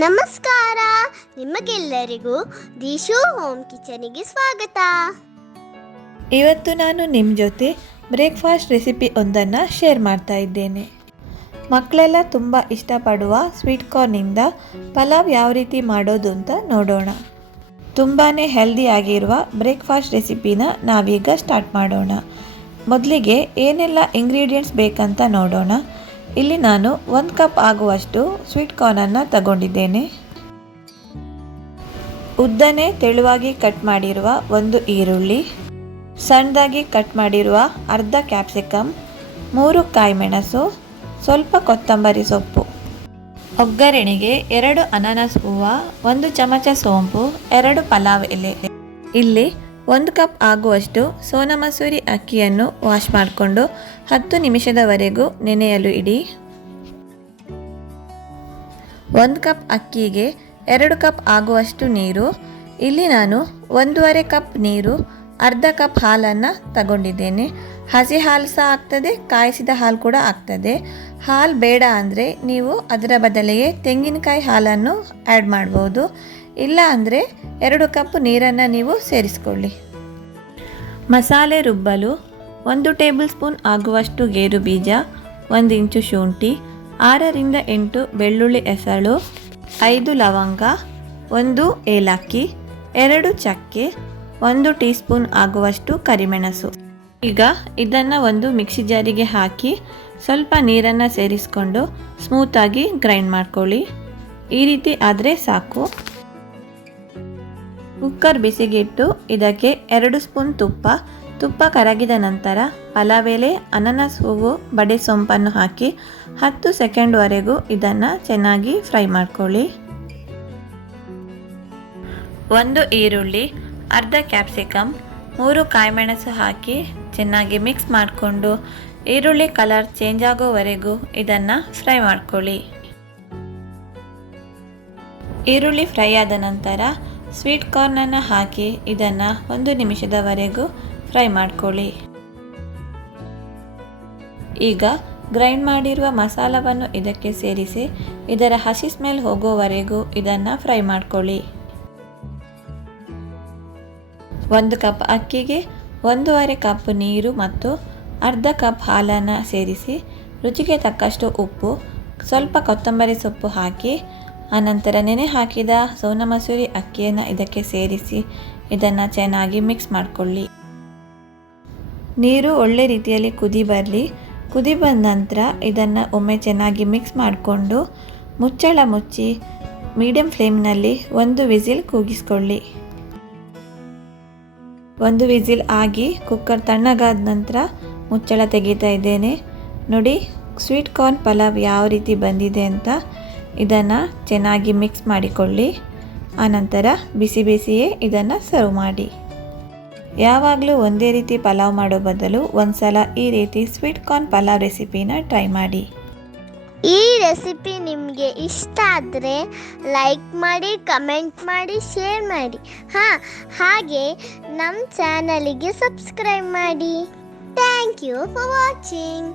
ನಮಸ್ಕಾರ, ನಿಮಗೆಲ್ಲರಿಗೂ ದಿಶು ಹೋಮ್ ಕಿಚನಿಗೆ ಸ್ವಾಗತ. ಇವತ್ತು ನಾನು ನಿಮ್ಮ ಜೊತೆ ಬ್ರೇಕ್ಫಾಸ್ಟ್ ರೆಸಿಪಿ ಒಂದನ್ನು ಶೇರ್ ಮಾಡ್ತಾ ಇದ್ದೇನೆ. ಮಕ್ಕಳೆಲ್ಲ ತುಂಬ ಇಷ್ಟಪಡುವ ಸ್ವೀಟ್ ಕಾರ್ನಿಂದ ಪಲಾವ್ ಯಾವ ರೀತಿ ಮಾಡೋದು ಅಂತ ನೋಡೋಣ. ತುಂಬಾ ಹೆಲ್ದಿಯಾಗಿರುವ ಬ್ರೇಕ್ಫಾಸ್ಟ್ ರೆಸಿಪಿನ ನಾವೀಗ ಸ್ಟಾರ್ಟ್ ಮಾಡೋಣ. ಮೊದಲಿಗೆ ಏನೆಲ್ಲ ಇಂಗ್ರೀಡಿಯೆಂಟ್ಸ್ ಬೇಕಂತ ನೋಡೋಣ. ಇಲ್ಲಿ ನಾನು 1 ಕಪ್ ಆಗುವಷ್ಟು ಸ್ವೀಟ್ ಕಾರ್ನನ್ನು ತಗೊಂಡಿದ್ದೇನೆ. ಉದ್ದನೆ ತೆಳುವಾಗಿ ಕಟ್ ಮಾಡಿರುವ 1 ಈರುಳ್ಳಿ, ಸಣ್ಣದಾಗಿ ಕಟ್ ಮಾಡಿರುವ ಅರ್ಧ ಕ್ಯಾಪ್ಸಿಕಮ್, 3 ಕಾಯಿಮೆಣಸು, ಸ್ವಲ್ಪ ಕೊತ್ತಂಬರಿ ಸೊಪ್ಪು. ಒಗ್ಗರಣೆಗೆ 2 ಅನಾನಸ್ ಹೂವು, 1 ಚಮಚ ಸೋಂಪು, 2 ಪಲಾವ್ ಎಲೆ. ಇಲ್ಲಿ 1 ಕಪ್ ಆಗುವಷ್ಟು ಸೋನಾ ಮಸೂರಿ ಅಕ್ಕಿಯನ್ನು ವಾಶ್ ಮಾಡಿಕೊಂಡು 10 ನಿಮಿಷದವರೆಗೂ ನೆನೆಯಲು ಇಡಿ. 1 ಕಪ್ ಅಕ್ಕಿಗೆ 2 ಕಪ್ ಆಗುವಷ್ಟು ನೀರು. ಇಲ್ಲಿ ನಾನು 1.5 ಕಪ್ ನೀರು, ಅರ್ಧ ಕಪ್ ಹಾಲನ್ನು ತಗೊಂಡಿದ್ದೇನೆ. ಹಸಿ ಹಾಲು ಸಹ ಆಗ್ತದೆ, ಕಾಯಿಸಿದ ಹಾಲು ಕೂಡ ಆಗ್ತದೆ. ಹಾಲು ಬೇಡ ಅಂದರೆ ನೀವು ಅದರ ಬದಲಿಗೆ ತೆಂಗಿನಕಾಯಿ ಹಾಲನ್ನು ಆ್ಯಡ್ ಮಾಡ್ಬೋದು. ಇಲ್ಲ ಅಂದರೆ 2 ಕಪ್ ನೀರನ್ನು ನೀವು ಸೇರಿಸ್ಕೊಳ್ಳಿ. ಮಸಾಲೆ ರುಬ್ಬಲು 1 ಟೇಬಲ್ ಸ್ಪೂನ್ ಆಗುವಷ್ಟು ಗೇರು ಬೀಜ, 1 ಇಂಚು ಶುಂಠಿ, 6ರಿಂದ 8 ಬೆಳ್ಳುಳ್ಳಿ ಎಸಳು, 5 ಲವಂಗ, 1 ಏಲಕ್ಕಿ, 2 ಚಕ್ಕೆ, 1 ಟೀ ಸ್ಪೂನ್ ಆಗುವಷ್ಟು ಕರಿಮೆಣಸು. ಈಗ ಇದನ್ನು ಒಂದು ಮಿಕ್ಸಿ ಜಾರಿಗೆ ಹಾಕಿ ಸ್ವಲ್ಪ ನೀರನ್ನು ಸೇರಿಸ್ಕೊಂಡು ಸ್ಮೂತಾಗಿ ಗ್ರೈಂಡ್ ಮಾಡ್ಕೊಳ್ಳಿ. ಈ ರೀತಿ ಆದರೆ ಸಾಕು. ಕುಕ್ಕರ್ ಬಿಸಿಗಿಟ್ಟು ಇದಕ್ಕೆ 2 ಸ್ಪೂನ್ ತುಪ್ಪ ಕರಗಿದ ನಂತರ ಪಲಾವ್ ಎಲೆ, ಅನಾನಸ್ ಹೂವು, ಬಡೆ ಸೊಂಪನ್ನು ಹಾಕಿ 10 ಸೆಕೆಂಡ್ವರೆಗೂ ಇದನ್ನು ಚೆನ್ನಾಗಿ ಫ್ರೈ ಮಾಡ್ಕೊಳ್ಳಿ. 1 ಈರುಳ್ಳಿ, ಅರ್ಧ ಕ್ಯಾಪ್ಸಿಕಮ್, 3 ಕಾಯಿಮೆಣಸು ಹಾಕಿ ಚೆನ್ನಾಗಿ ಮಿಕ್ಸ್ ಮಾಡಿಕೊಂಡು ಈರುಳ್ಳಿ ಕಲರ್ ಚೇಂಜ್ ಆಗೋವರೆಗೂ ಇದನ್ನು ಫ್ರೈ ಮಾಡ್ಕೊಳ್ಳಿ. ಈರುಳ್ಳಿ ಫ್ರೈ ಆದ ನಂತರ ಸ್ವೀಟ್ ಕಾರ್ನನ್ನು ಹಾಕಿ ಇದನ್ನು 1 ನಿಮಿಷದವರೆಗೂ ಫ್ರೈ ಮಾಡ್ಕೊಳ್ಳಿ. ಈಗ ಗ್ರೈಂಡ್ ಮಾಡಿರುವ ಮಸಾಲವನ್ನು ಇದಕ್ಕೆ ಸೇರಿಸಿ ಇದರ ಹಸಿ ಸ್ಮೆಲ್ ಹೋಗೋವರೆಗೂ ಇದನ್ನು ಫ್ರೈ ಮಾಡ್ಕೊಳ್ಳಿ. 1 ಕಪ್ ಅಕ್ಕಿಗೆ 1.5 ಕಪ್ ನೀರು ಮತ್ತು ಅರ್ಧ ಕಪ್ ಹಾಲನ್ನು ಸೇರಿಸಿ ರುಚಿಗೆ ತಕ್ಕಷ್ಟು ಉಪ್ಪು, ಸ್ವಲ್ಪ ಕೊತ್ತಂಬರಿ ಸೊಪ್ಪು ಹಾಕಿ ಆನಂತರ ನೆನೆ ಹಾಕಿದ ಸೋನಾ ಮಸೂರಿ ಅಕ್ಕಿಯನ್ನು ಇದಕ್ಕೆ ಸೇರಿಸಿ ಇದನ್ನು ಚೆನ್ನಾಗಿ ಮಿಕ್ಸ್ ಮಾಡಿಕೊಳ್ಳಿ. ನೀರು ಒಳ್ಳೆ ರೀತಿಯಲ್ಲಿ ಕುದಿ ಬರಲಿ. ಕುದಿ ಬಂದ ನಂತರ ಇದನ್ನು ಒಮ್ಮೆ ಚೆನ್ನಾಗಿ ಮಿಕ್ಸ್ ಮಾಡಿಕೊಂಡು ಮುಚ್ಚಳ ಮುಚ್ಚಿ ಮೀಡಿಯಂ ಫ್ಲೇಮ್ನಲ್ಲಿ 1 ವಿಸಿಲ್ ಕೂಗಿಸ್ಕೊಳ್ಳಿ. 1 ವಿಸಿಲ್ ಆಗಿ ಕುಕ್ಕರ್ ತಣ್ಣಗಾದ ನಂತರ ಮುಚ್ಚಳ ತೆಗಿತಾ ಇದ್ದೇನೆ. ನೋಡಿ ಸ್ವೀಟ್ ಕಾರ್ನ್ ಪಲಾವ್ ಯಾವ ರೀತಿ ಬಂದಿದೆ ಅಂತ. ಇದನ್ನು ಚೆನ್ನಾಗಿ ಮಿಕ್ಸ್ ಮಾಡಿಕೊಳ್ಳಿ. ಆನಂತರ ಬಿಸಿ ಬಿಸಿಯೇ ಇದನ್ನು ಸರ್ವ್ ಮಾಡಿ. ಯಾವಾಗಲೂ ಒಂದೇ ರೀತಿ ಪಲಾವ್ ಮಾಡೋ ಬದಲು ಒಂದು ಸಲ ಈ ರೀತಿ ಸ್ವೀಟ್ ಕಾರ್ನ್ ಪಲಾವ್ ರೆಸಿಪಿನ ಟ್ರೈ ಮಾಡಿ. ಈ ರೆಸಿಪಿ ನಿಮಗೆ ಇಷ್ಟ ಆದರೆ ಲೈಕ್ ಮಾಡಿ, ಕಮೆಂಟ್ ಮಾಡಿ, ಶೇರ್ ಮಾಡಿ. ಹಾಗೆ ನಮ್ಮ ಚಾನಲಿಗೆ ಸಬ್ಸ್ಕ್ರೈಬ್ ಮಾಡಿ. Thank you for watching.